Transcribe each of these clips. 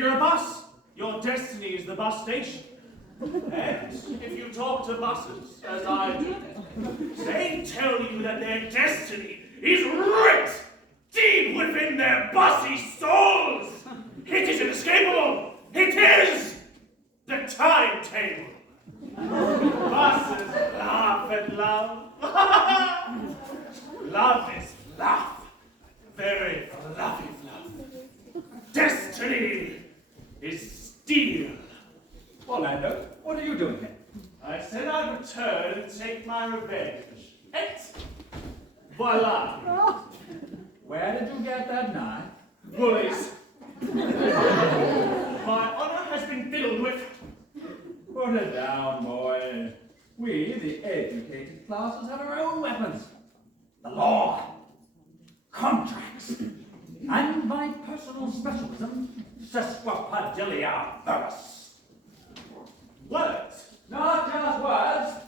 you're a bus, your destiny is the bus station. And if you talk to buses, as I do, they tell you that their destiny is writ deep within their bussy souls. It is inescapable. It is the timetable. Buses laugh at love. Love is love. Very fluffy fluff. Destiny is steel. Orlando, what are you doing here? I said I'd return and take my revenge. And voila. Where did you get that knife? Bullies. My honor has been filled with. Put it down, boy. We, the educated classes, have our own weapons. The law, contracts, and my personal specialism, sesquipedilia verse. Words. Not just words.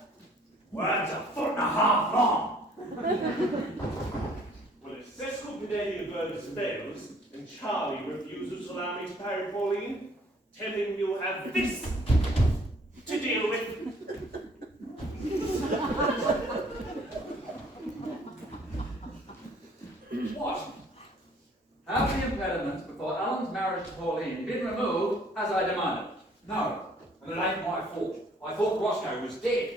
Words a foot and a half long. Well, if Sesquipedalia verbs fails, and Charlie refuses to allow me to marry Pauline, tell him you'll have this to deal with. What? Have the impediments before Alan's marriage to Pauline been removed as I demanded? No, and it ain't my fault. I thought Roscoe was dead.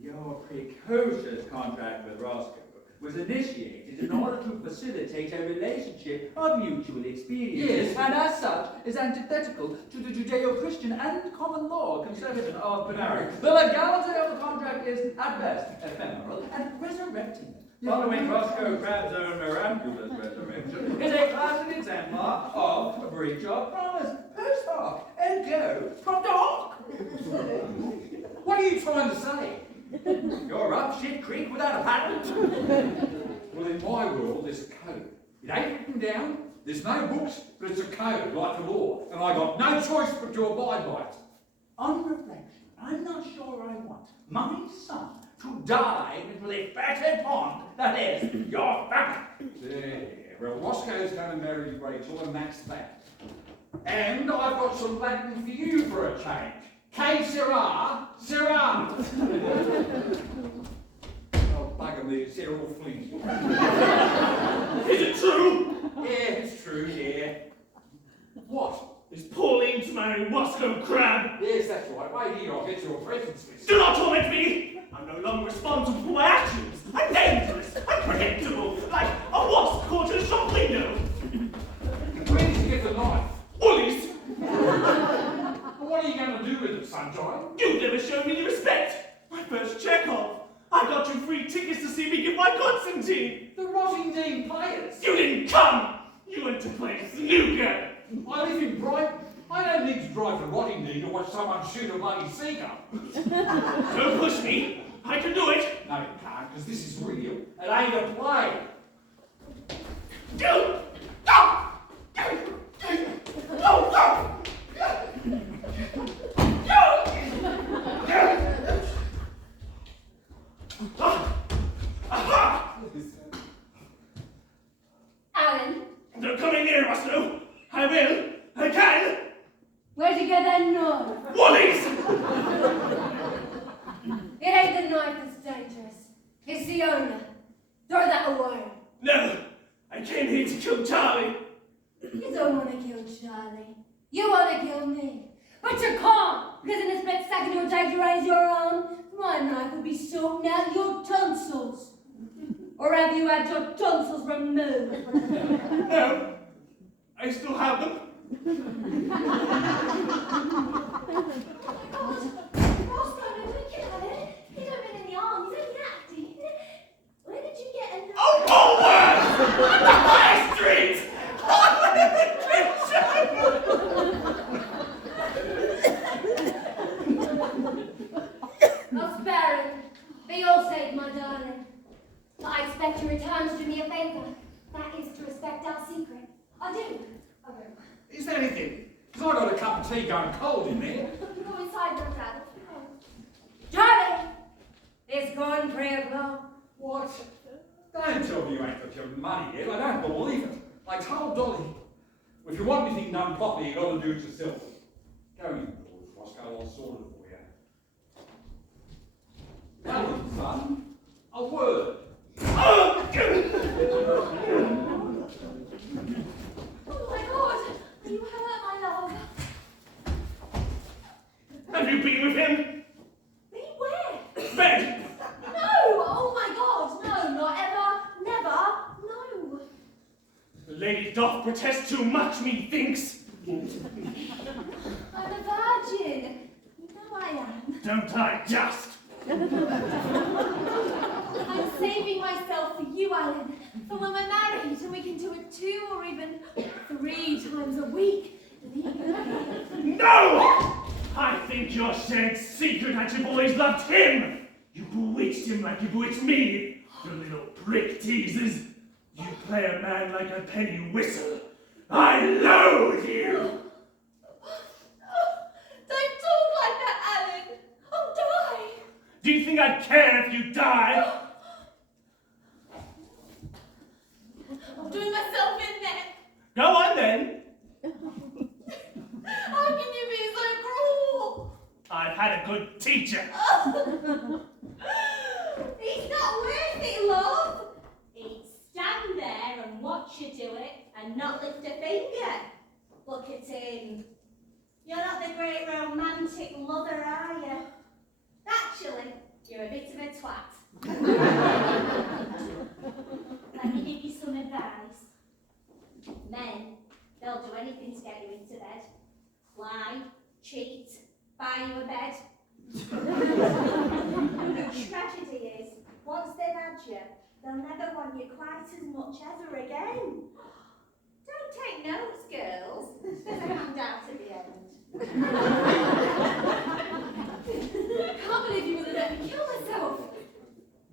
Your precocious contract with Roscoe was initiated in order to facilitate a relationship of mutual experience, Yes. and as such is antithetical to the Judeo-Christian and common law conception of marriage. The legality of the contract is, at best, ephemeral and resurrecting. Following Roscoe Crab's own miraculous resurrection is a classic exemplar of a breach of promise. Post hoc, ergo, propter hoc. What are you trying to say? You're up shit creek without a patent. Well, in my world, there's a code. It ain't written down, there's no books, but it's a code, like the law, and I got no choice but to abide by it. On reflection, I'm not sure I want my son to die into the fetid pond that is your family. There, well, Roscoe's going to marry Rachel, and that's that. And I've got some Latin for you for a change. Que sera, sera. Oh, bugger me, Cyril Flint. Is it true? Yeah, it's true, yeah. What? Is Pauline to marry Roscoe Crab? Yes, that's right. Wait here, I'll get your presents list. Do not torment me! I'm no longer responsible for my actions. I'm dangerous, unpredictable, like a wasp caught in a shop window. Where did you get the knife? Woolies, What are you going to do with it, Sunshine? you've never shown me any respect. My first check-off. I got you free tickets to see me give my Constantine. The Rottingdean Players. You didn't come. You went to play snooker. I live in Brighton. I don't need to drive to Rottingdean to watch someone shoot a bloody seagull. Don't push me. I can do it. No, you can't, because this is real. It ain't a play. Do. Go. Go. Go. Aha! Alan, Don't come in here, Roscoe. I will. I can. where'd you get that knife? Woolies! It ain't the knife that's dangerous. It's the owner. Throw that away. No, I came here to kill Charlie. You don't want to kill Charlie. You want to kill me. But you can't, because in a split second you'll take to raise your arm. My knife will be sorting out your tonsils. Or have you had your tonsils removed? No, I still have them. Roscoe, don't kill it. He's not been in the army, he's only acting. Where did you get a knife? Oh, Woolworth! On the high street! I'll spare him. For your sake, my darling. But I expect you return to do me a favour. That is to respect our secret. I do. I will. Is there anything? Because I got a cup of tea going cold in there. Go inside, no Dad. Charlie! It's gone 3 o'clock. What? Don't tell me you ain't got your money yet. I don't believe it. I told Dolly. If you want anything done properly, you've got to do it yourself. Go indoors, Roscoe, I'll sort it for you. Now, son, a word. Oh my God! Are you hurt, my love? Have you been with him? Me where? Bed! No! Oh my God! No, not ever, never, no. The lady doth protest too much, methinks. I'm a virgin. You know I am. Don't I just? I'm saving myself for you, Alan. For when we're married and we can do it 2 or even 3 times a week. No! I think your shared secret that you've always loved him. You bewitched him like you bewitched me. You little prick teasers. You play a man like a penny whistle. I loathe you! Don't talk like that, Alan. I'll die. Do you think I'd care if you died? I'm doing myself in there. Go on then. How can you be so cruel? I've had a good teacher. He's not worth it, love. He'd stand there and watch you do it and not lift a finger. Look at him. You're not the great romantic lover, are you? Actually, you're a bit of a twat. Let me give you some advice. Men, they'll do anything to get you into bed. Lie, cheat, buy you a bed. The tragedy is, once they've had you, they'll never want you quite as much ever again. Don't take notes, girls. There's a handout at the end. I can't believe you would have let me kill myself.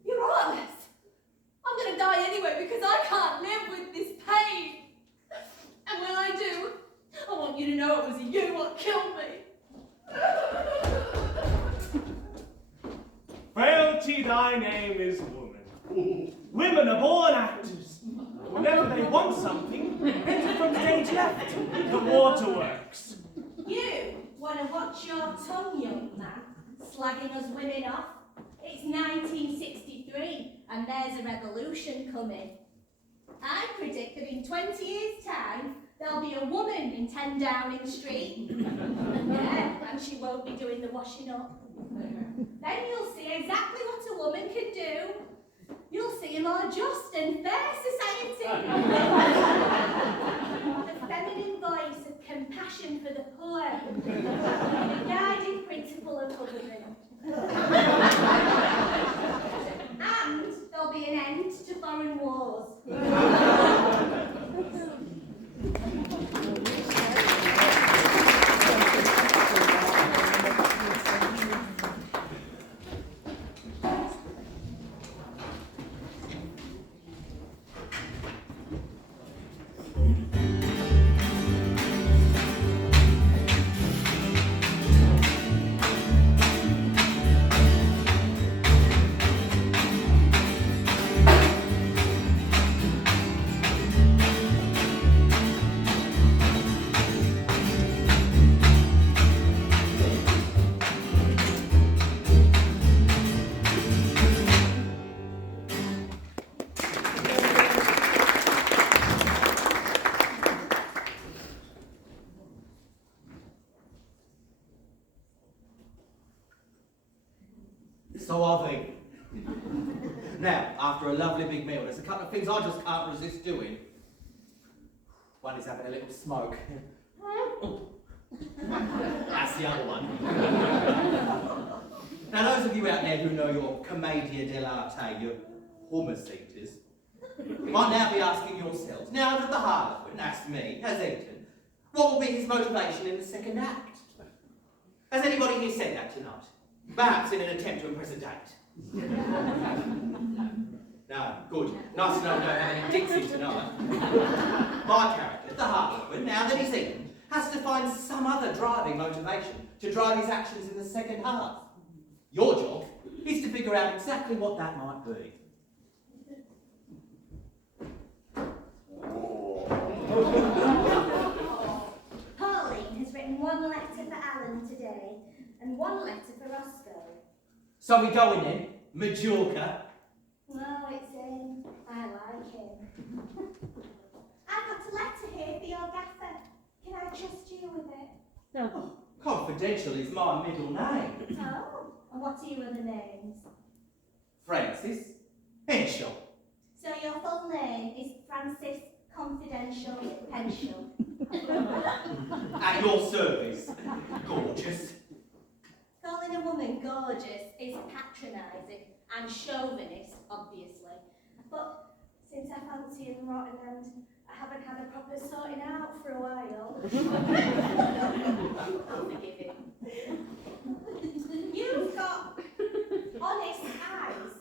You're heartless. I'm going to die anyway because I can't live with this pain. And when I do, I want you to know it was you what killed me. Frailty, thy name is woman. Women are born actors. Whenever they want something, enter from stage left, the waterworks. You want to watch your tongue, young man, slagging us women off? It's 1963 and there's a revolution coming. I predict that in 20 years' time, there'll be a woman in 10 Downing Street. Yeah, and she won't be doing the washing up. Then you'll see exactly what a woman can do. You'll see a more just and fair society. The feminine voice of compassion for the poor. The guiding principle of government. And there'll be an end to foreign wars. So are they. Now, after a lovely big meal, there's a couple of things I just can't resist doing. One is having a little smoke. That's the other one. Now, those of you out there who know your commedia dell'arte, your hummus eaters, might now be asking yourselves, now that the Harlequin, that's me, has eaten, what will be his motivation in the second act? Has anybody here said that tonight? Perhaps in an attempt to impress a date. No, good. Nice to know we don't have any dicks in tonight. My character, the Harlequin, now that he's eaten, has to find some other driving motivation to drive his actions in the second half. Your job is to figure out exactly what that might be. getting one letter for Alan today and one letter for Roscoe. So we going in, Majorca. Well, it's him. I like him. I've got a letter here for your gaffer. Can I trust you with it? Oh, confidential is my middle name. Oh, and what are your other names? Francis Henshaw. So your full name is Francis Confidential Henshaw. At your service, gorgeous. Calling a woman gorgeous is patronising and chauvinist, obviously. But since I fancy him rotten and I haven't had a proper sorting out for a while, I'll forgive him. You've got honest eyes.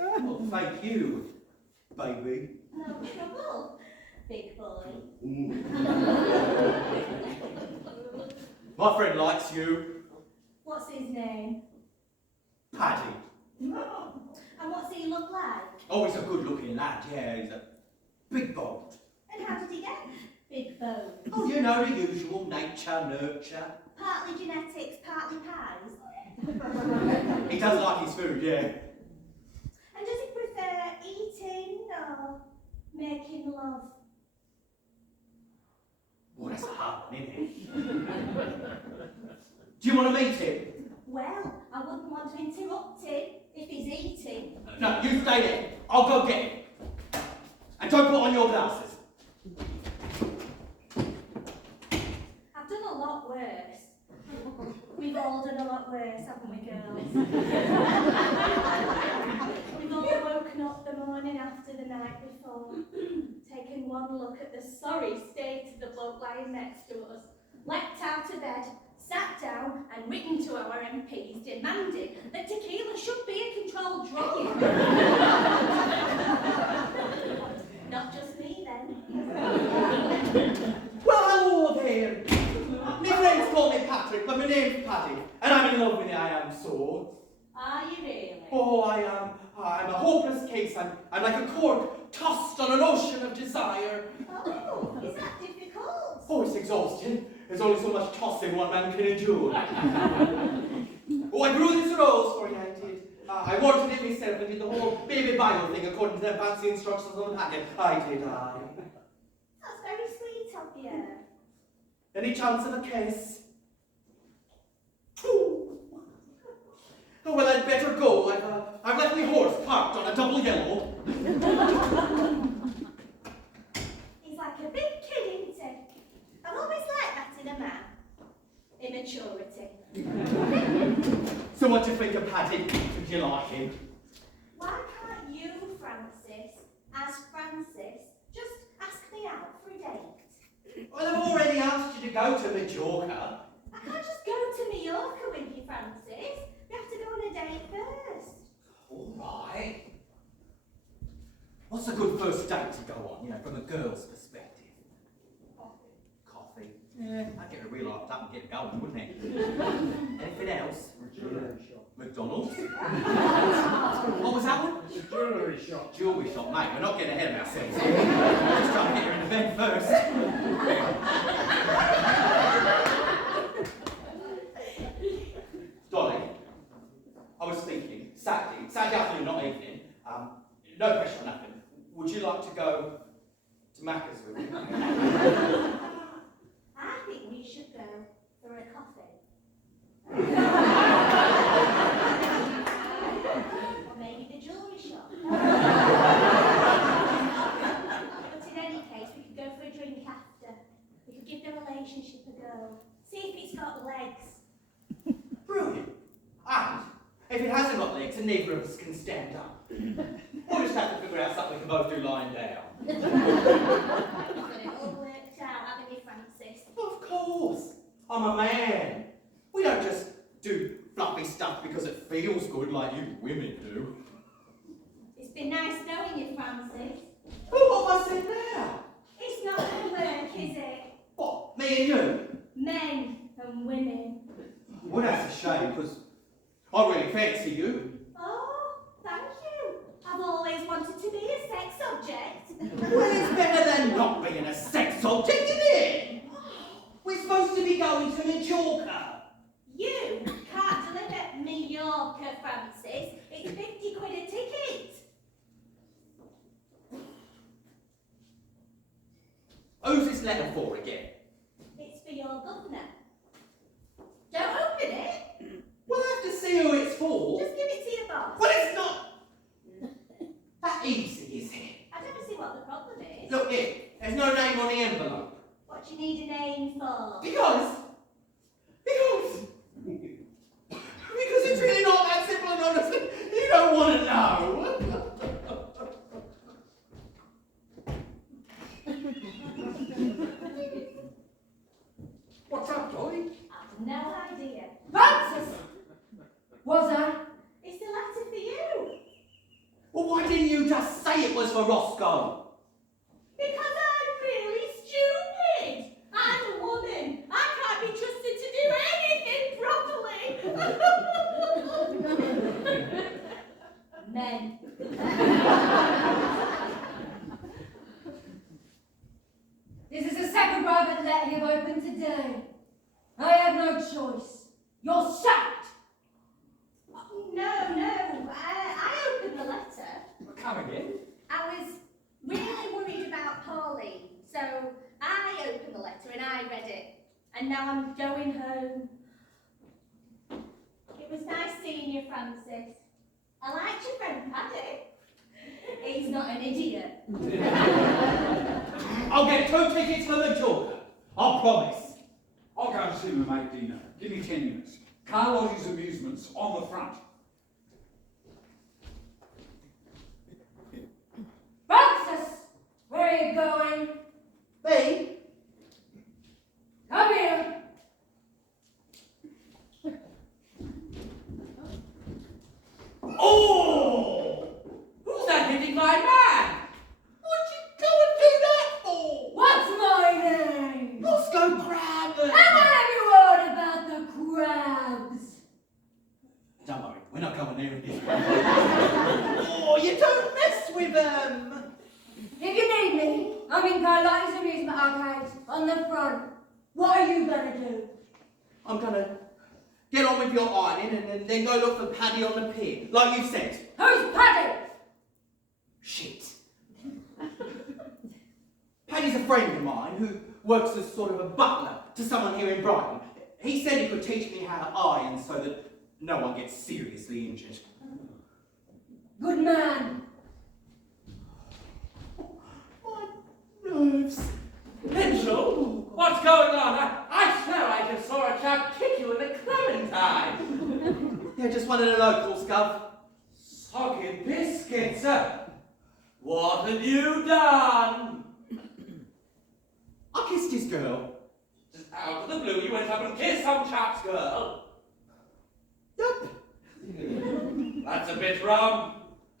Oh, thank you, baby. No trouble, big boy. My friend likes you. What's his name? Paddy. And what's he look like? Oh, he's a good-looking lad, yeah, he's a big bold. And how did he get big bones? Oh, you know the usual, nature, nurture. Partly genetics, partly pies. He does like his food, yeah. And does he prefer eating or making love? Oh, that's a hard one, isn't it? Do you want to meet him? Well, I wouldn't want to interrupt him if he's eating. No, you stay there. I'll go get him. And don't put on your glasses. I've done a lot worse. We've all done a lot worse, haven't we, girls? We've all woken up the morning after the night before, taken one look at the sorry state of the bloke lying next to us, leapt out of bed, sat down and written to our MPs demanding that tequila should be a controlled drug. Not just me then. Well, hello there. My friends call me Patrick, but my name's Paddy. And I'm in love with you, I am so. Are you really? Oh, I am. I'm a hopeless case. I'm like a cork tossed on an ocean of desire. Oh, is that difficult? Oh, it's exhausting. There's only so much tossing one man can endure. Oh, I grew this rose for you, I did. I watered it myself and did the whole baby bio thing according to the fancy instructions on the packet. I did, I. That's very sweet of you. Any chance of a kiss? Oh, well, I'd better go. I've left my horse parked on a double yellow. He's like a big kid, isn't he? I've always liked that in a man. Immaturity. So what do you think of Paddy? Did you like him? Why can't you, Francis, as Francis, just ask me out for a date? Well, I've already asked you to go to Majorca. I can't just go to Mallorca with you, Francis. We have to go on a date first. All right. What's a good first date to go on, you know, from a girl's perspective? Coffee. Yeah, I'd get her real hyped up and get going, wouldn't it? Anything else? McDonald's? What was that one? The jewellery shop. Jewellery shop, mate. We're not getting ahead of ourselves here. We're just trying to get her in the bed first. Dolly, I was thinking, Saturday afternoon, not evening, no pressure on nothing. Would you like to go to Macca's with me? I think we should go for a coffee. Or maybe the jewellery shop. But in any case, we could go for a drink after. We could give the relationship a go. See if it's got legs. Brilliant. And if it hasn't got legs and neither of us can stand up, we'll just have to figure out something we can both do lying down. You've got it all worked out, haven't you, Francis? Of course. I'm a man. We don't just do fluffy stuff because it feels good like you women do. It's been nice knowing you, Francis. Oh, what have I said now? It's not going to work, is it? What, me and you? Men and women. Well, that's a shame, because I really fancy you. Oh, thank you. I've always wanted to be a sex object. Well, it's better than not being a sex object, isn't it? We're supposed supposed to be going to Majorca. You can't deliver Mallorca, Francis. It's 50 quid a ticket. Who's this letter for again? It's for your governor. Don't open it. We'll have to see who it's for. Just give it to your boss. Well, it's not that easy, is it? I don't see what the problem is. Look here, there's no name on the envelope. What do you need a name for? Because it's really not that simple and honestly, you don't want to know. What's up, Dolly? I've no idea. Francis! Was I? It's a letter for you. Well, why didn't you just say it was for Roscoe? Because I'm really stupid. I'm a woman. I can't be trusted to do anything properly. Men. This is the second private letter you've opened today. I have no choice. You're sacked. No. I opened the letter. Come again? I was really worried about Pauline, so I opened the letter and I read it. And now I'm going home. It was nice seeing you, Francis. I liked your friend Paddy. He's not an idiot. I'll get 2 tickets for Majorca. I promise. I'll go and see my mate Dino. Give me 10 minutes. Carlos's Amusements on the front. Francis! Where are you going? Me? Come here. Oh! Who's that hitting my man? What'd you go and do that for? What's my name? Roscoe Crab. And what have you heard about the crabs? Don't worry, we're not going there again. Oh, you don't mess with them. If you need me, I'm in Carlotta's amusement arcade on the front. What are you gonna do? I'm gonna get on with your ironing and then go look for Paddy on the pier, like you said. Who's Paddy? Shit. Paddy's a friend of mine who works as sort of a butler to someone here in Brighton. He said he could teach me how to iron so that no one gets seriously injured. Good man. My nerves. Mitchell, what's going on? I swear I just saw a chap kick you in the Clementine. Yeah, just one of the locals, Gov. Soggy biscuits. What have you done? I kissed his girl. Just out of the blue, you went up and kissed some chap's girl. Yup. That's a bit wrong.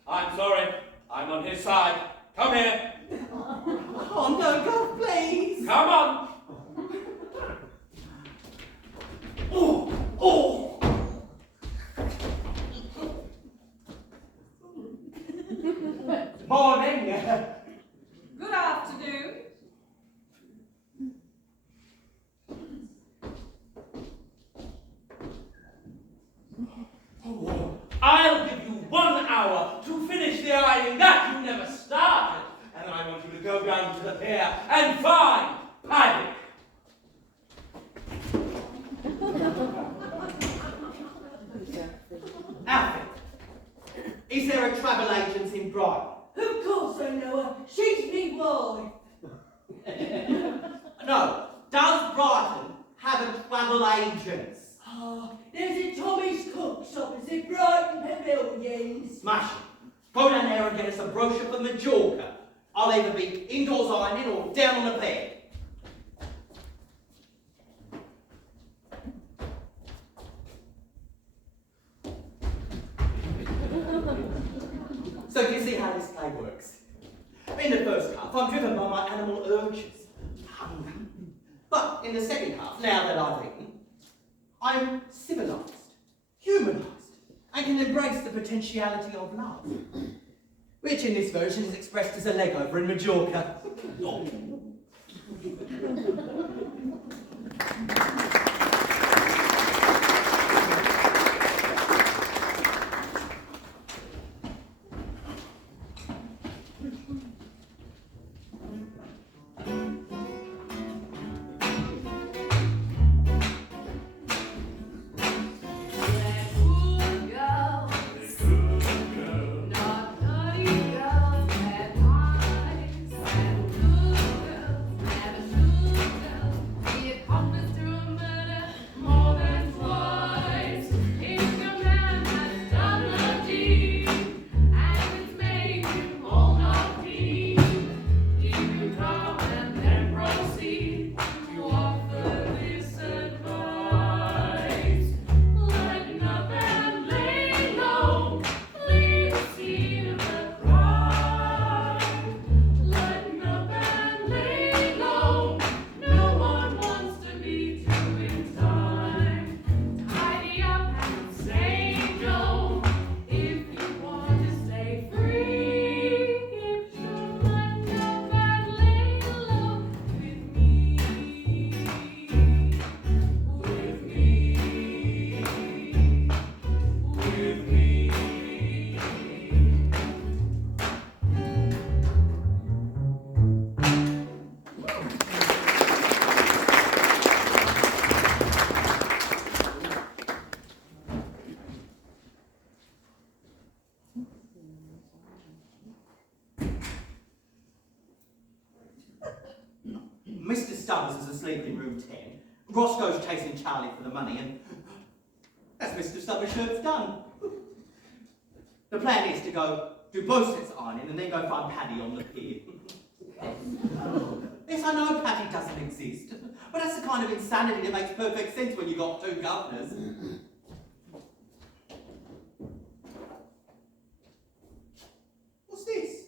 I'm sorry. I'm on his side. Come here. Oh, no, Gov, please. Come on. Oh. Morning. Good afternoon. I'll give you 1 hour to finish the ironing that you never started. And then I want you to go down to the pier and find Paddy. Alfred, is there a travel agent in Brighton? Of course I know her. She's me wife. No. Does Brighton have a travel agent? There's a Tommy's Cooks opposite Brighton Pavilion. Smash it. Go down there and get us a brochure for Majorca. I'll either be indoors ironing or down on the pier. So do you see how this play works? In the first half, I'm driven by my animal urges, hunger. But in the second half, now that I've eaten, I'm civilised, humanised, and can embrace the potentiality of love, which in this version is expressed as a leg over in Majorca. Stubbers is asleep in room 10. Roscoe's chasing Charlie for the money, and that's Mr. Stubbers' shirt's done. The plan is to go do both sets of ironing and then go find Paddy on the pier. Yes, I know Paddy doesn't exist, but that's the kind of insanity that makes perfect sense when you've got two governors. What's this?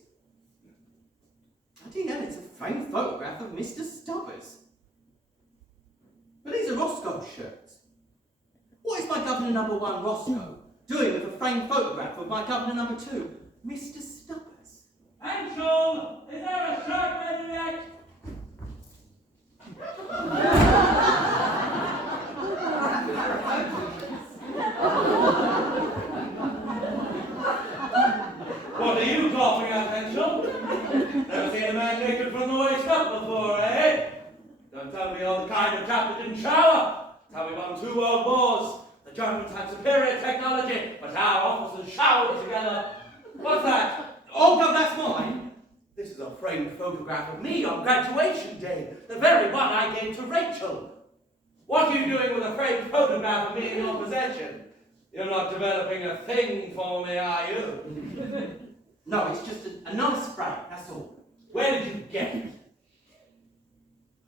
I didn't know it's a framed photograph of Mr. Stubbers. But these are Roscoe's shirts. What is my governor number 1, Roscoe, doing with a framed photograph of my governor number 2, Mr. Stubbers? Angel, is there a shirt ready yet? What are you gawping at, Angel? Never seen a man naked from the waist up before, eh? Don't tell me you're the kind of chap that didn't shower. Tell me won 2 world wars. The Germans had superior technology, but our officers showered together. What's that? Oh, no, that's mine. This is a framed photograph of me on graduation day, the very one I gave to Rachel. What are you doing with a framed photograph of me in your possession? You're not developing a thing for me, are you? No, it's just a nice frame, that's all. Where did you get it?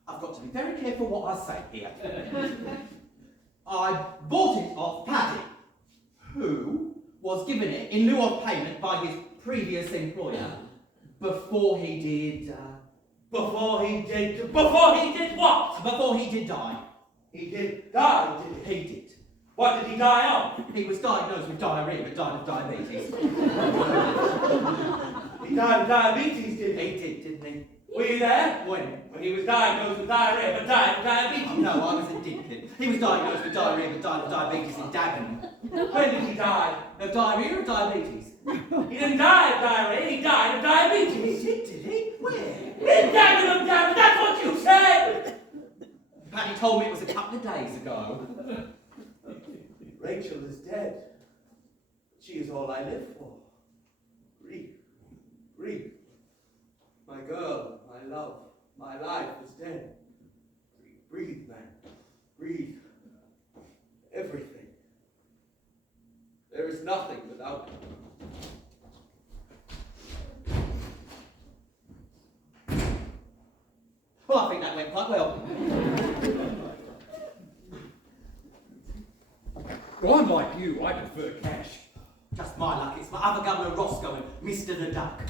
I've got to be very careful what I say here. I bought it off Paddy, who was given it in lieu of payment by his previous employer before he did... Before he did what? Before he did die. He did die, did he? He did. What did he die of? He was diagnosed with diarrhea, but died of diabetes. He died of diabetes, did he? He did, didn't he? Were you there? When? When he was diagnosed with diarrhea, but died of diabetes. Oh, no, I was at Dinkin. He was diagnosed with diarrhea, but died of diabetes in Dagenham. When did he die? Of diarrhea or diabetes? He didn't die of diarrhea, he died of diabetes. Did he? Where? In Dagenham, damn it, that's what you said! Paddy told me it was a couple of days ago. Rachel is dead. She is all I live for. Breathe. Breathe. My girl, my love, my life is dead. Breathe, man. Breathe. Everything. There is nothing without you. Well, I think that went quite well. Well, I'm like you, I prefer cash. Just my luck, it's my other governor Roscoe and Mr. the Duck.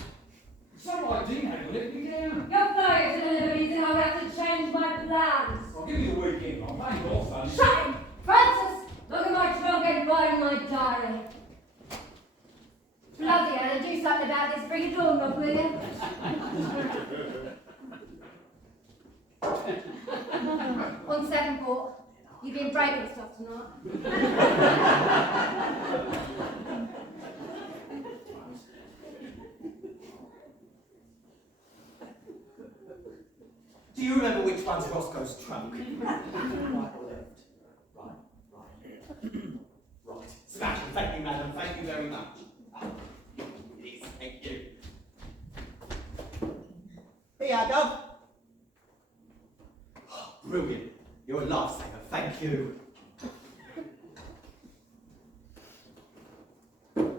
So I didn't have let me down. You're fired to the liberties and I'll have to change my plans. I'll give you the weekend, I'm playing golf, son. Shut him! Francis! Look at my trunk and find my diary. Bloody hell, do something about this. Bring it on, Rob, will you? On second thought, you've been breaking stuff tonight. Do you remember which one's Roscoe's trunk? Right or left? Right. Right. Smashing. Thank you, madam. Thank you very much. Yes, thank you. Here, Dove. Oh, brilliant. You're a lifesaver. Thank you.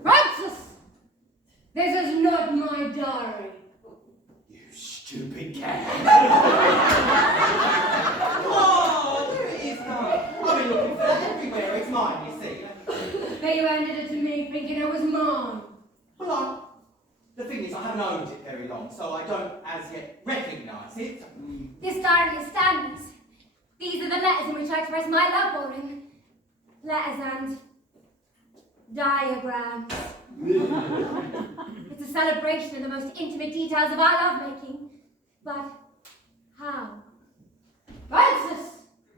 Francis! This is not my diary. You stupid cat. Oh, there it is now. I've been looking for that everywhere. It's mine, you see. But you handed it to me thinking it was mine. Well, the thing is, I haven't owned it very long, so I don't as yet recognise it. This diary is Stanley's. These are the letters in which I express my love for him. Letters and diagrams. It's a celebration of the most intimate details of our lovemaking. But how? Francis!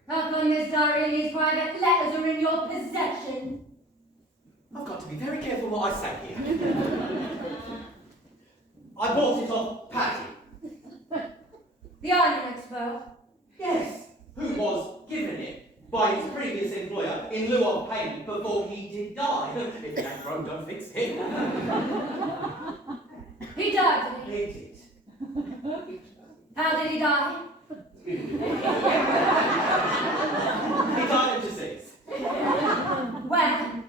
How come this diary and these private letters are in your possession? I've got to be very careful what I say here. I bought it off Paddy. The ironing expert. Yes, who was given it by his previous employer in lieu of payment before he did die. If it ain't broke, don't fix it. He died, did he? He did. How did he die? He died of disease. Where?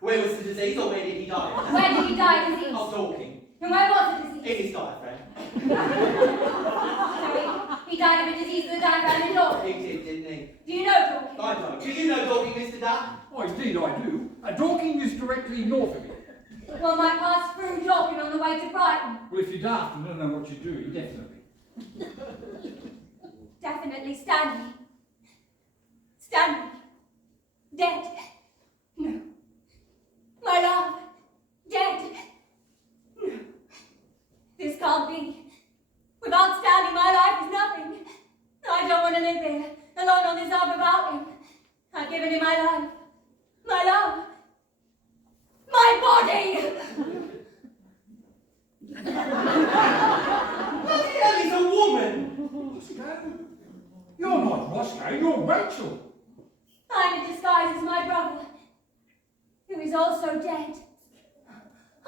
Where was the disease, or where did he die? Where did he die of disease? Of talking. And where was the disease? In his diaphragm. So he died of a disease of the diaphragm in talking. He did, didn't he? Do you know talking? I don't. Do you know talking, Mr. Duck? Oh, indeed I do. Dorking is directly north of here. Well, my pass through talking on the way to Brighton. Well, if you're daft and don't know what you're doing, definitely. Definitely Stanley. Stanley. Dead. No. My love. Dead. No. This can't be. Without Stanley, my life is nothing. I don't want to live here, alone on this earth without him. I've given him my life, my love, my body. Bloody hell, he's a woman! Roscoe? You're not Roscoe, you're Rachel. I'm in disguise as my brother, who is also dead.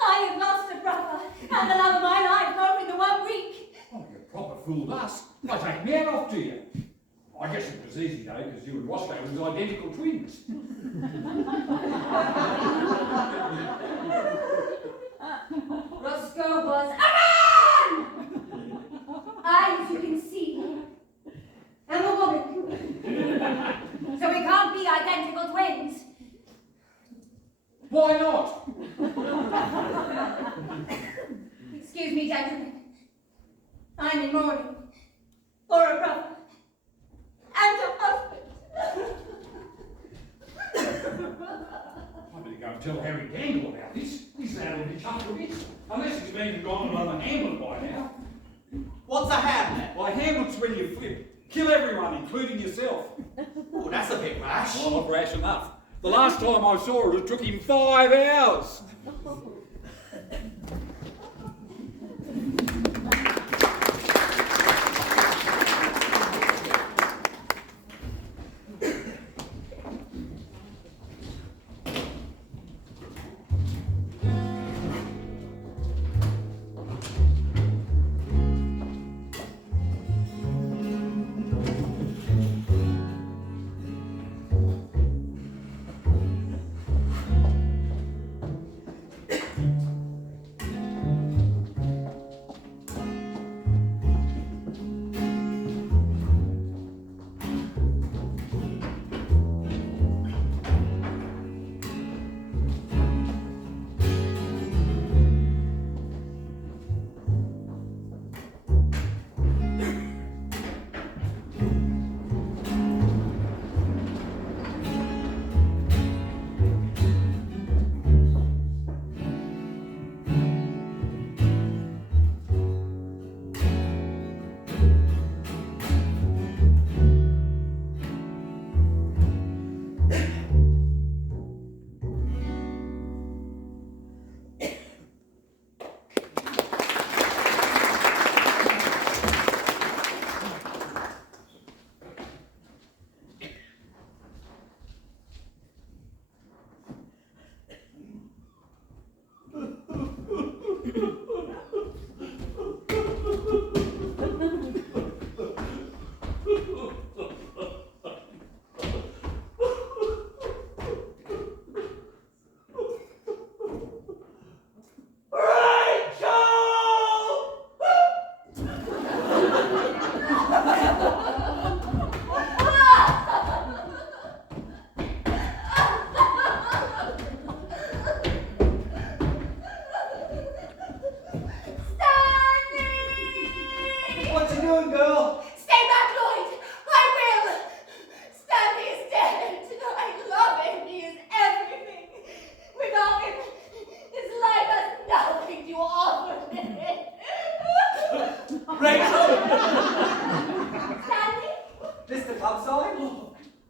I have lost a brother and the love of my life both in the 1 week. Oh, you proper fooled us. I take me out off to you. I guess it was easy though, because you and Roscoe was identical twins. Roscoe was a man! I, as you can see, am a woman. So we can't be identical twins. Why not? Excuse me, gentlemen. I'm in mourning for a brother and a husband. I better go and tell Harry Dangle about this. He's out of his chuckle bits. Unless he's been and gone another Hamlet by now. What's a Hamlet? Why, Hamlet's when you flip. Kill everyone, including yourself. Oh, that's a bit rash. Well, not rash enough. The last time I saw it took him 5 hours.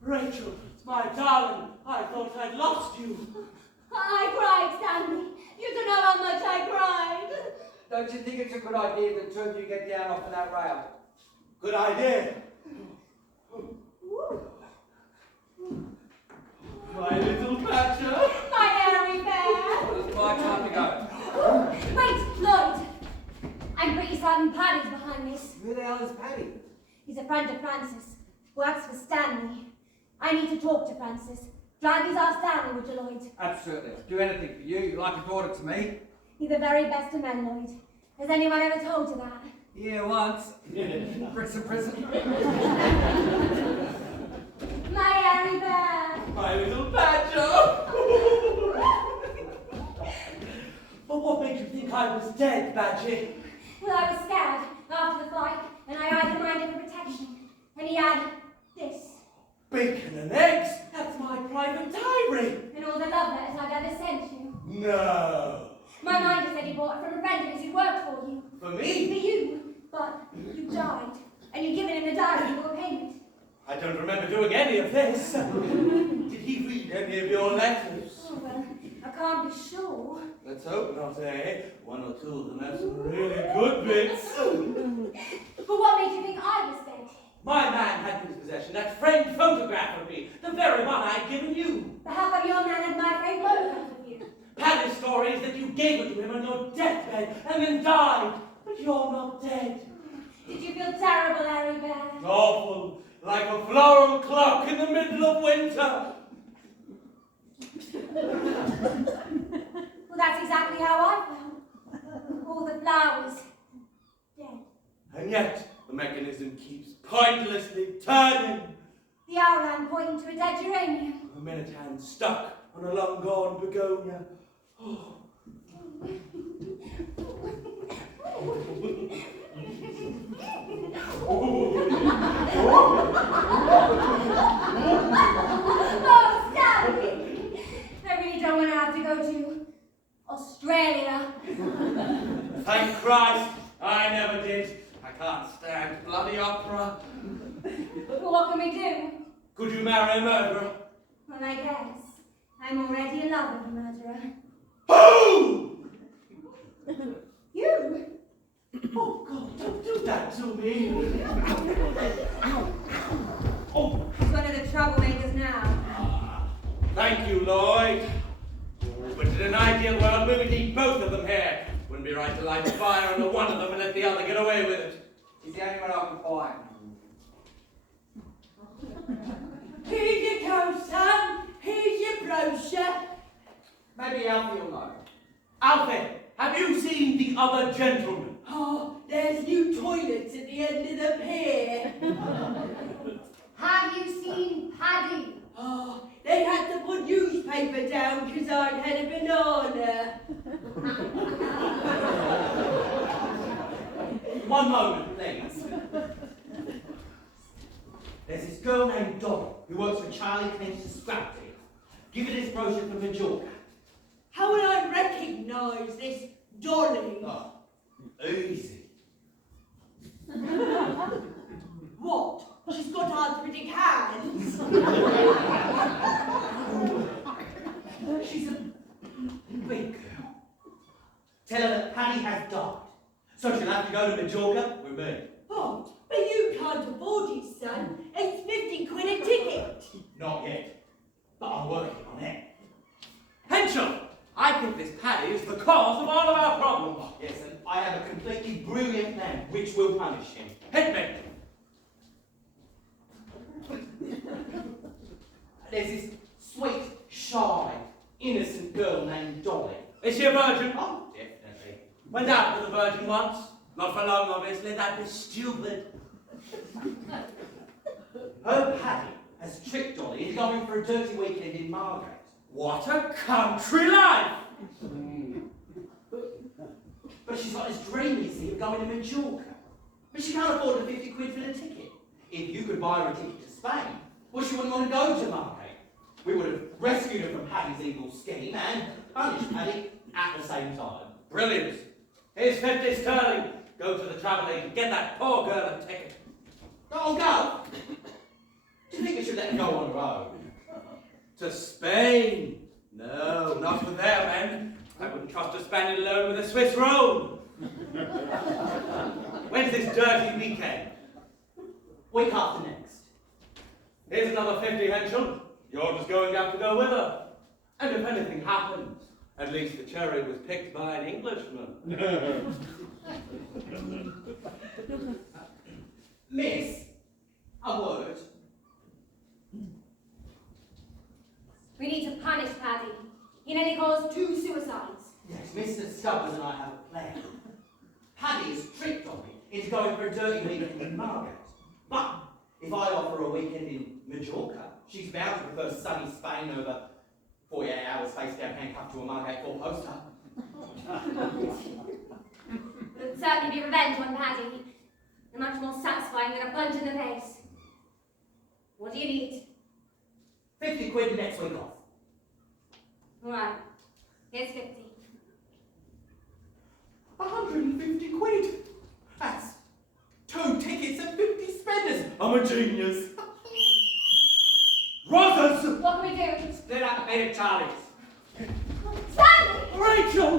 Rachel, my darling, I thought I'd lost you. I cried, Stanley. You don't know how much I cried. Don't you think it's a good idea that two of you get down off of that rail? Good idea. My little Patcher. My hairy bear. Well, it's my time to go. Wait, Lloyd. I'm pretty certain Paddy's behind this. Who the hell is Paddy? He's a friend friend of Francis. Works for Stanley. I need to talk to Francis. Drive these ask Stanley, would you, Lloyd? Absolutely. I'll do anything for you. You're like a daughter to me. You're the very best of men, Lloyd. Has anyone ever told you that? Yeah, once. Brixton Prison. My Harry Bear! My little badger! But what made you think I was dead, Badgie? Well, I was scared after the fight, and I eyed the minder for protection. And he had this. Bacon and eggs? That's my private diary. And all the love letters I've ever sent you. No. My minder said he bought it from a friend of his who worked for you. For For me? you. But you died. And you'd given him the diary for a payment. I don't remember doing any of this. Did he read any of your letters? Oh, well, I can't be sure. Let's hope not, eh? One or two of them have some really good bits. But what made you think I was dead? My man had in his possession that framed photograph of me, the very one I'd given you. But how come your man had my framed photograph of you? Paddy's story is that you gave it to him on your deathbed and then died, but you're not dead. Did you feel terrible, Harry Bear? Awful, like a floral clock in the middle of winter. Well, that's exactly how I felt. All the flowers dead. And yet, the mechanism keeps pointlessly turning. The hour hand pointing to a dead geranium. A minute hand stuck on a long gone begonia. Oh. Oh, Stanley! I really don't want to have to go to Australia. Thank Christ, I never did. I can't stand bloody opera. Well, what can we do? Could you marry a murderer? Well, I guess. I'm already in love with a murderer. Who? You? Oh God, don't do that to me. Oh, He's one of the troublemakers now. thank you, Lloyd. But in an ideal world, we would need both of them here. Wouldn't be right to light a fire under one of them and let the other get away with it. He's the only one I can find. Here's your coat, son. Here's your brochure. Maybe Alfie will know. Alfie, have you seen the other gentleman? Oh, there's new toilets at the end of the pier. Have you seen Paddy? Oh, they had to put newspaper down because I'd had a banana. One moment, please. There's this girl named Dolly who works for Charlie Clinton's scrap deal. Give her this brochure from Majorca. How would I recognise this Dolly? Oh, easy. What? She's got arthritic hands. She's a big girl. Tell her that Paddy has died. So she'll have to go to Majorca with me. Oh, but you can't afford it, son. It's 50 quid a ticket. Not yet, but I'm working on it. Henschel, I think this Paddy is the cause of all of our problems. Yes, and I have a completely brilliant plan which will punish him. Hit me. There's this sweet, shy, innocent girl named Dolly. Is she a virgin? Oh, definitely. Went out with a virgin once. Not for long, obviously. That'd be stupid. Her Paddy has tricked Dolly into going for a dirty weekend in Margate. What a country life! But she's got this dream, you see, of going to Majorca. But she can't afford the 50 quid for the ticket. If you could buy her a ticket to Spain, well, she wouldn't want to go to Margate. We would have rescued her from Paddy's evil scheme and punished Paddy at the same time. Brilliant. Here's 50 sterling. Go to the travel agent. Get that poor girl a ticket. Oh, go! Do you think we should let her go on her own? To Spain? No, not with their men. I wouldn't trust a Spaniard alone with a Swiss roll. When's this dirty weekend? Week after next. Here's another 50, Henschel. You're just going to have to go with her. And if anything happens, at least the cherry was picked by an Englishman. Miss, A word. We need to punish Paddy. He nearly caused 2 suicides. Yes, Mr. Stubbs and I have a plan. Paddy has tricked on me into going for a dirty weekend in Margate. But if I offer a weekend in Majorca, she's bound to prefer sunny Spain over 48 hours face down handcuffed to a Margate 4 poster. It would certainly be revenge on Paddy. And much more satisfying than a punch in the face. What do you need? 50 quid next week off. All right. Here's 50. 150 quid. That's 2 tickets and 50 spenders. I'm a genius. Brothers! What can we do? Split up the bed of Charlie's. Stanley! Rachel!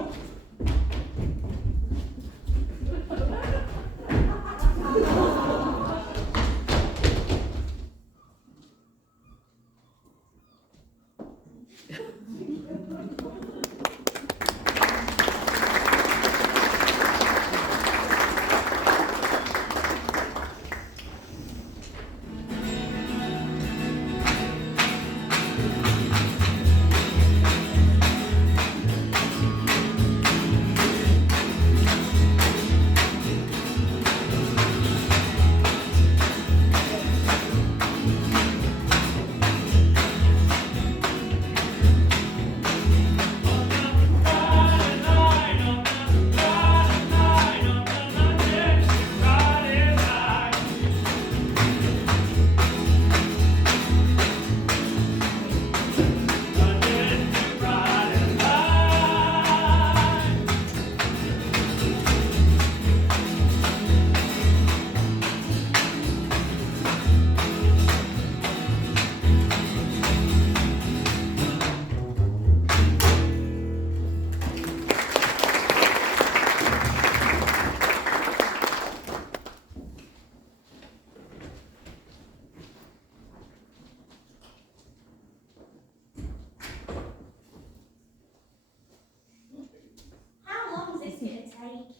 How long is this going to take?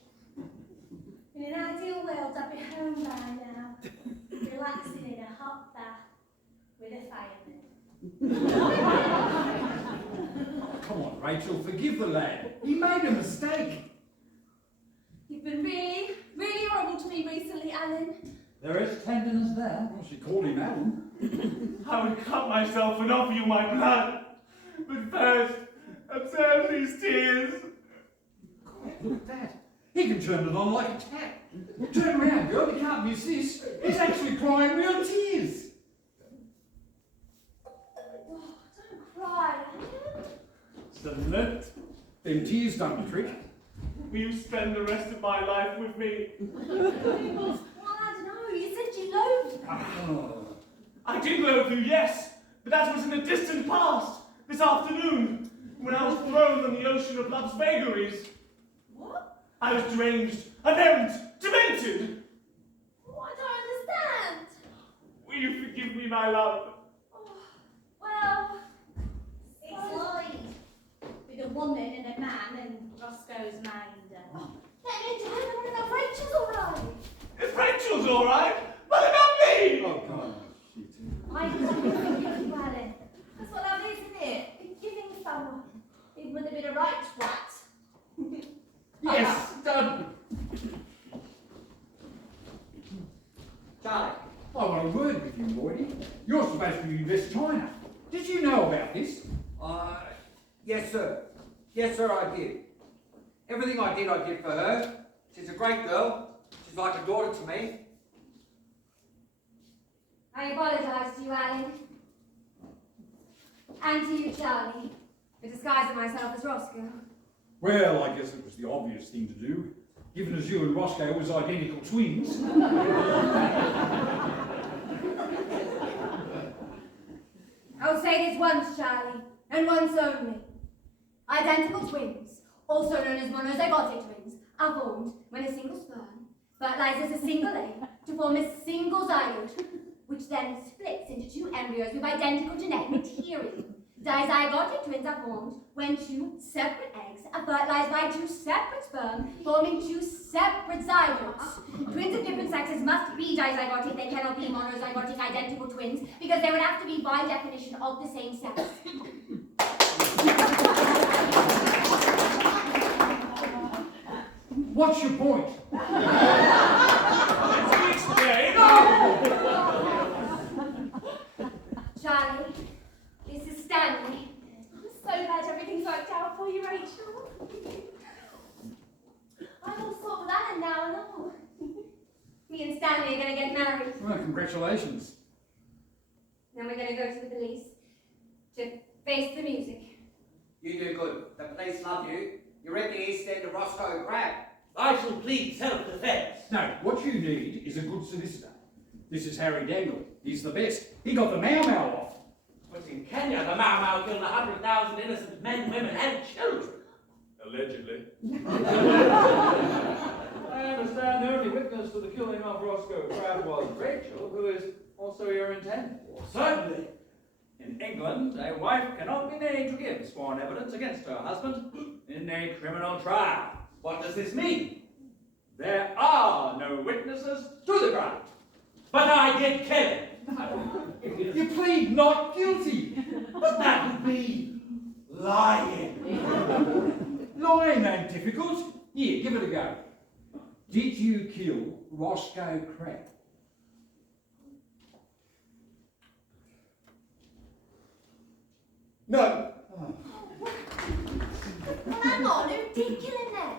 In an ideal world, I'd be home by now, relaxing in a hot bath with a fireman. Come on, Rachel, forgive the lad. He made a mistake. You've been really, really horrible to me recently, Alan. There is tenderness there. Well, she called him Alan. I would cut myself and offer you my blood. But first, observe these tears. God, look at that. He can turn it on like a tap. Turn around, girl. You can't miss this. He's actually crying real tears. Oh, don't cry, Alan. Salute. Them tears done the trick. Will you spend the rest of my life with me? Well, I don't know. You said you loathed me. Oh. I did love you, yes, but that was in the distant past, this afternoon, when I was thrown on the ocean of love's vagaries. What? I was deranged, inerrant, demented. Oh, I don't understand. Will you forgive me, my love? Oh, well, it's Lloyd with a woman and a man and Roscoe's minder. Let me tell you that Rachel's all right. If Rachel's all right, what about me? Oh, God. I just forgive you, Alan. That's what love is, isn't it? Forgiving someone, even when they've been a right twat. Yes, done. Charlie. I want a word with you, Lloydie. You're supposed to be Miss China. Did you know about this? Yes, sir. Yes, sir, I did. Everything I did for her. She's a great girl. She's like a daughter to me. I apologise to you, Alan. And to you, Charlie, for disguising myself as Roscoe. Well, I guess it was the obvious thing to do, given as you and Roscoe was identical twins. I'll say this once, Charlie, and once only. Identical twins, also known as monozygotic twins, are formed when a single sperm fertilizes a single egg to form a single zygote, which then splits into 2 embryos with identical genetic material. Dizygotic twins are formed when two separate eggs are fertilized by two separate sperm, forming two separate zygotes. Twins of different sexes must be dizygotic. They cannot be monozygotic identical twins because they would have to be by definition of the same sex. What's your point? Let's explain. Charlie, this is Stanley. I'm so glad everything's worked out for you, Rachel. I'm all sorted with Alan now and all. Me and Stanley are going to get married. Well, congratulations. Then we're going to go to the police to face the music. You do good. The police love you. You're at the east end of Roscoe Crab. I shall plead self-defence. No, what you need is a good solicitor. This is Harry Dangle. He's the best. He got the Mau Mau off. But in Kenya, the Mau Mau killed 100,000 innocent men, women, and children. Allegedly. I understand the only witness to the killing of Roscoe Crab was Rachel, who is also your intended. Certainly. In England, a wife cannot be made to give sworn evidence against her husband in a criminal trial. What does this mean? There are no witnesses to the crime. But I did kill him. You plead not guilty. But that would be lying. Lying ain't difficult. Here, give it a go. Did you kill Roscoe Crab? No. Well, hang on, who did kill him then?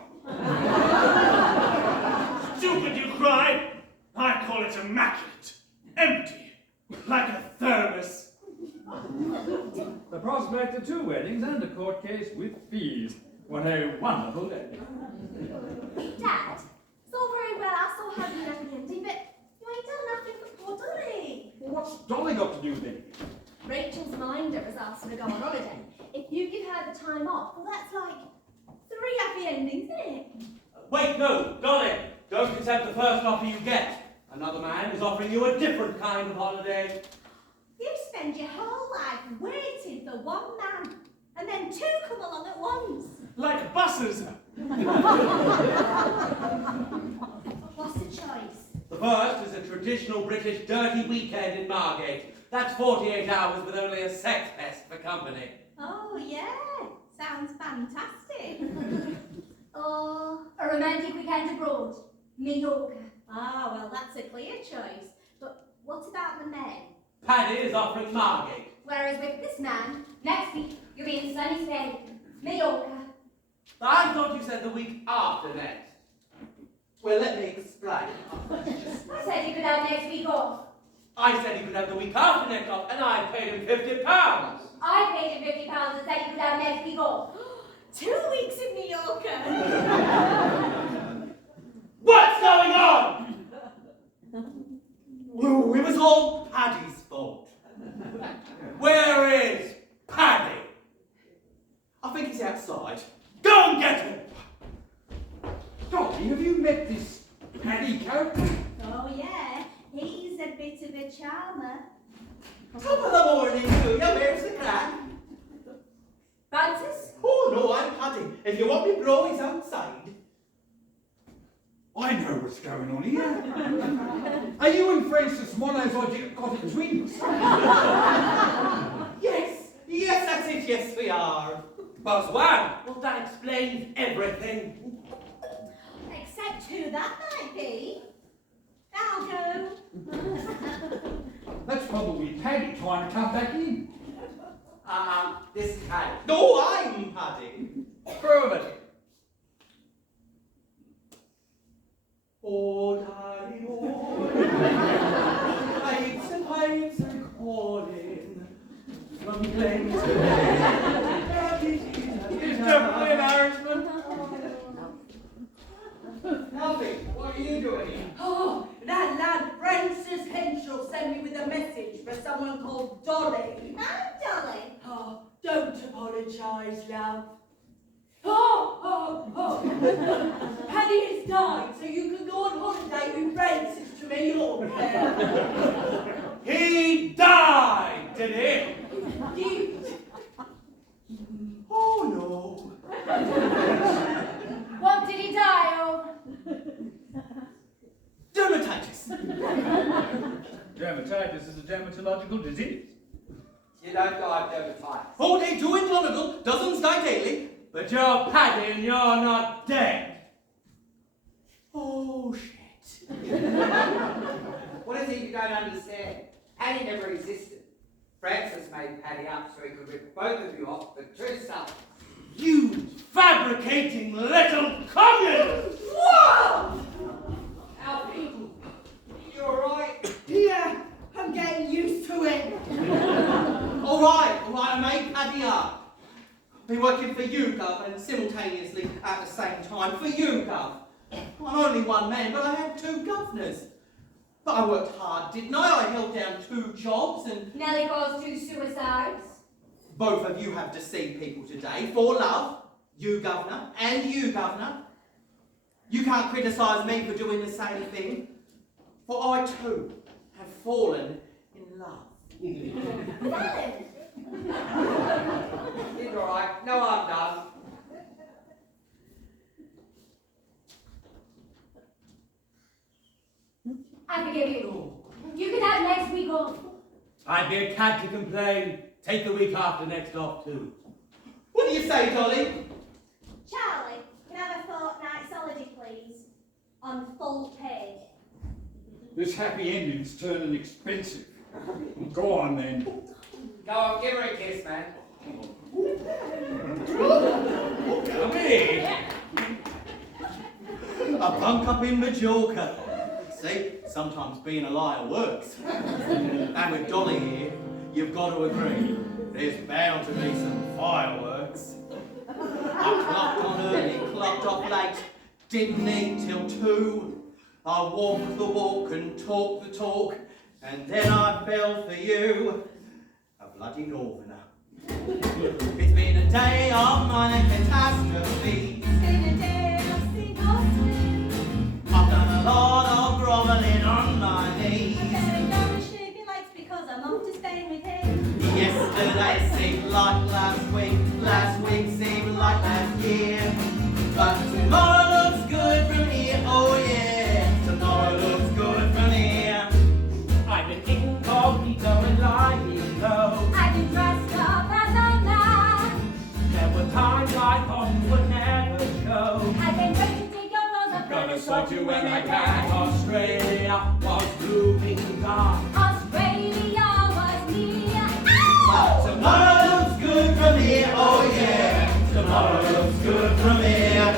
Stupid, you cry! I call it immaculate. Empty. Like a thermos. The prospect of 2 weddings and a court case with fees. What a wonderful day. Dad, it's all very well, I saw how you left the ending, but you ain't done nothing for poor Dolly. Well, what's Dolly got to do with it? Rachel's minder has asked her to go on holiday. If you give her the time off, well, that's like 3 happy endings, isn't it? Wait, no, Dolly. Don't accept the first offer you get. Another man is offering you a different kind of holiday. You spend your whole life waiting for one man, and then 2 come along at once. Like buses. What's the choice? The first is a traditional British dirty weekend in Margate. That's 48 hours with only a sex pest for company. Oh, yeah. Sounds fantastic. Or a romantic weekend abroad. Mallorca. Ah, well, that's a clear choice. But what about the men? Paddy is offering Margate. Whereas with this man, next week you'll be in sunny Spain. Mallorca. I thought you said the week after next. Well, let me explain. I said you could have next week off. I said he could have the week after next off, and I paid him £50. I paid him £50 and said you could have next week off. 2 weeks in Mallorca. What's going on? Ooh, it was all Paddy's fault. Where is Paddy? I think he's outside. Go and get him! Dolly, have you met this Paddy Cope? Oh, yeah. He's a bit of a charmer. Top of the morning, do you? Where's the crack? Francis? Oh, no, I'm Paddy. If you want me, bro, he's outside. I know what's going on here. Are you and Francis monozygotic twins? Yes, that's it, yes, we are. Boswan, well, that explains everything. Except who that might be. I'll go. That's probably Paddy trying to come back in. This is Paddy. No, I'm Paddy. Prove it. Oh, daddy, oh. Pipes and pipes are calling from glen to glen. He's definitely an Irishman. Alfie, what are you doing here? Oh, that lad Francis Henshaw sent me with a message for someone called Dolly. I'm Dolly. Oh, don't apologise, love. Paddy has died, so you can go on holiday with Francis to Mallorca. He died, did he? gynecological disease. You don't die of dermatitis. 4 day do in Donegal, dozens die daily. But you're Paddy and you're not dead. Oh, shit. What is it you don't understand? Paddy never existed. Francis made Paddy up so he could rip both of you off for 2 summers. You fabricating little communist! Whoa! Alfie, you alright? Yeah, I'm getting used to it. All right, I made Paddy up. Been working for you, Gov, and simultaneously at the same time for you, Gov. I'm only one man, but I had 2 governors. But I worked hard, didn't I? I held down 2 jobs and... Nelly caused 2 suicides. Both of you have deceived people today for love. You, Governor, and you, Governor. You can't criticise me for doing the same thing. For I, too, have fallen in love. Valid. It's alright. No, I'm done. I forgive you. You can have next week off. I'd be a cad to complain. Take the week after next off too. What do you say, Dolly? Charlie, can I have a fortnight's holiday, please? On full pay. This happy ending's turning expensive. Go on then. Go on, give her a kiss, man. Come here. A bunk up in Majorca. See, sometimes being a liar works. And with Dolly here, you've got to agree, there's bound to be some fireworks. I clocked on early, clocked off late, didn't eat till 2. I walked the walk and talked the talk, and then I fell for you, a bloody northerner. It's been a day of minor catastrophe. It's been a day of sink or swim. I've done a lot of grovelling on my knees. I'm going down the shaving lights because I'm off to Spain with him. Yesterday seemed like last week seemed like last year. But tomorrow looks good from here, oh yeah, tomorrow looks good from here. I've been incognito and lying low. I've been dressed up as a man. There were times I thought you would never show. I've been waiting to take your rose. I'm Gonna sort you when I can. Australia was blooming dark. Australia was near. But tomorrow looks good from here, oh yeah, tomorrow looks good from here.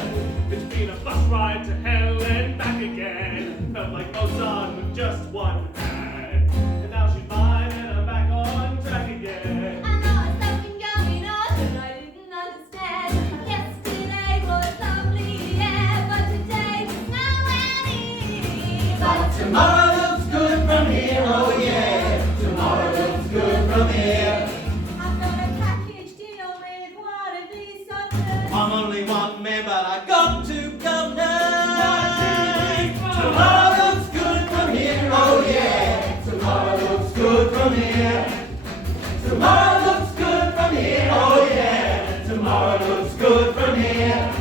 It's been a bus ride to hell and back again. Felt like Mozart with just one hand. And now she's mine and I'm back on track again. I know it's something going on that I didn't understand. Yesterday was lovely, yeah, but today was nowhere near. But Tomorrow looks good from here, oh yeah, tomorrow looks good from here. I've got a package deal with one of these suckers. I'm only one man, but I got to governor. Tomorrow looks good from here, oh yeah. Tomorrow looks good from here. Tomorrow looks good from here, oh yeah. Tomorrow looks good from here.